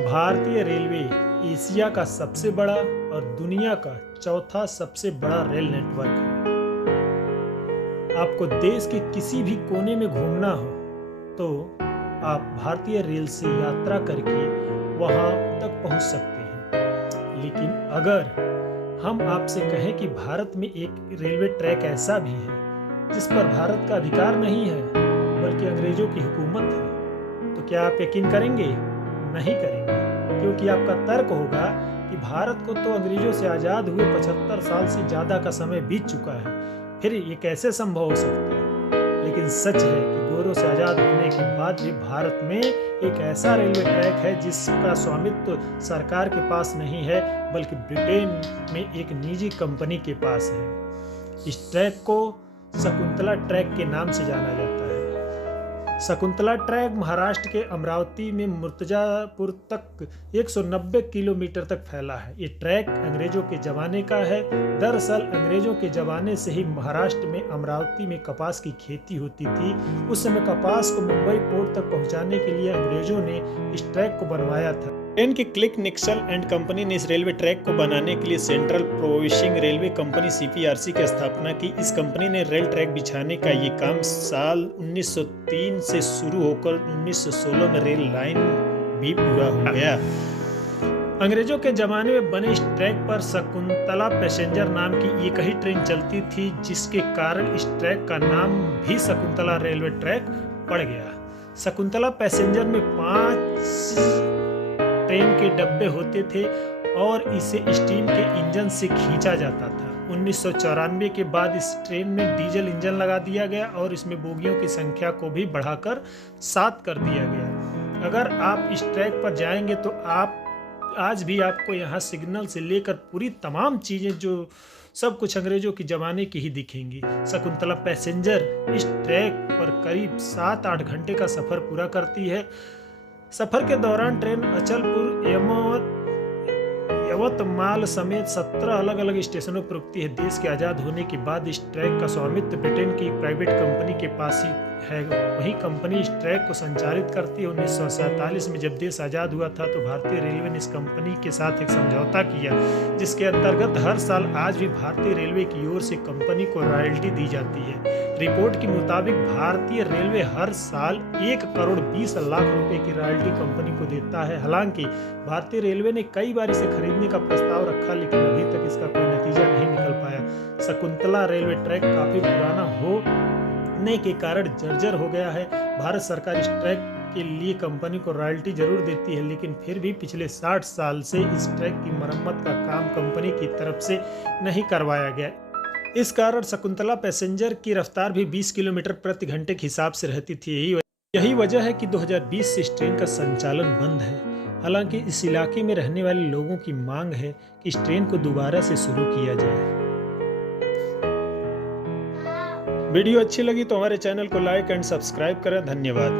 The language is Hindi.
भारतीय रेलवे एशिया का सबसे बड़ा और दुनिया का चौथा सबसे बड़ा रेल नेटवर्क है। आपको देश के किसी भी कोने में घूमना हो तो आप भारतीय रेल से यात्रा करके वहां तक पहुंच सकते हैं। लेकिन अगर हम आपसे कहें कि भारत में एक रेलवे ट्रैक ऐसा भी है जिस पर भारत का अधिकार नहीं है बल्कि अंग्रेजों की हुकूमत है, तो क्या आप यकीन करेंगे? नहीं करेंगे, क्योंकि आपका तर्क होगा कि भारत को तो अंग्रेजों से आज़ाद हुए 75 साल से ज़्यादा का समय बीत चुका है, फिर ये कैसे संभव हो सकता है। लेकिन सच है कि गोरों से आज़ाद होने के बाद भी भारत में एक ऐसा रेलवे ट्रैक है जिसका स्वामित्व सरकार के पास नहीं है बल्कि ब्रिटेन में एक निजी कंपनी के पास है। इस ट्रैक को शकुंतला ट्रैक के नाम से जाना जाता है। शकुंतला ट्रैक महाराष्ट्र के अमरावती में मुर्तजापुर तक 190 किलोमीटर तक फैला है। ये ट्रैक अंग्रेजों के जमाने का है। दरअसल अंग्रेजों के जमाने से ही महाराष्ट्र में अमरावती में कपास की खेती होती थी। उस समय कपास को मुंबई पोर्ट तक पहुंचाने के लिए अंग्रेजों ने इस ट्रैक को बनवाया था। ब्रिटेन की क्लिक निक्सल एंड कंपनी ने इस रेलवे ट्रैक को बनाने के लिए central provincial railway company CPRC की स्थापना की। इस कंपनी ने रेल ट्रैक बिछाने का ये काम साल 1903 से शुरू होकर 1916 में रेल लाइन भी पूरा हो गया। अंग्रेजों के जमाने में बने इस ट्रैक पर शकुंतला पैसेंजर नाम की एक ही ट्रेन चलती थी, जिसके कारण इस ट्रैक का नाम भी शकुंतला रेलवे ट्रैक पड़ गया। शकुंतला पैसेंजर में 5 ट्रेन के डब्बे होते थे और इसे स्टीम के इंजन से खींचा जाता था। 1994 के बाद इस ट्रेन में डीजल इंजन लगा दिया गया और इसमें बोगियों की संख्या को भी बढ़ाकर 7 कर दिया गया। अगर आप इस ट्रैक पर जाएंगे तो आज भी आपको यहाँ सिग्नल से लेकर पूरी तमाम चीज़ें जो सब कुछ अंग्रेजों के ज़माने की ही दिखेंगी। शकुंतला पैसेंजर इस ट्रैक पर करीब 7-8 घंटे का सफ़र पूरा करती है। सफर के दौरान ट्रेन अचलपुर यवतमाल समेत 17 अलग अलग स्टेशनों पर रुकती है। देश के आज़ाद होने के बाद इस ट्रैक का स्वामित्व ब्रिटेन की एक प्राइवेट कंपनी के पास ही है। वही कंपनी इस ट्रैक को संचालित करती है। 1947 में जब देश आज़ाद हुआ था तो भारतीय रेलवे ने इस कंपनी के साथ एक समझौता किया, जिसके अंतर्गत हर साल आज भी भारतीय रेलवे की ओर से कंपनी को रॉयल्टी दी जाती है। रिपोर्ट के मुताबिक भारतीय रेलवे हर साल 1 करोड़ 20 लाख रुपए की रॉयल्टी कंपनी को देता है। हालांकि भारतीय रेलवे ने कई बार इसे खरीदने का प्रस्ताव रखा, लेकिन अभी तक इसका कोई नतीजा नहीं निकल पाया। शकुंतला रेलवे ट्रैक काफी पुराना होने के कारण जर्जर हो गया है। भारत सरकार इस ट्रैक के लिए कंपनी को रॉयल्टी जरूर देती है, लेकिन फिर भी पिछले 60 साल से इस ट्रैक की मरम्मत का काम कंपनी की तरफ से नहीं करवाया गया। इस कारण शकुंतला पैसेंजर की रफ्तार भी 20 किलोमीटर प्रति घंटे के हिसाब से रहती थी। यही वजह है कि 2020 से इस ट्रेन का संचालन बंद है। हालांकि इस इलाके में रहने वाले लोगों की मांग है कि इस ट्रेन को दोबारा से शुरू किया जाए। वीडियो अच्छी लगी तो हमारे चैनल को लाइक एंड सब्सक्राइब करें। धन्यवाद।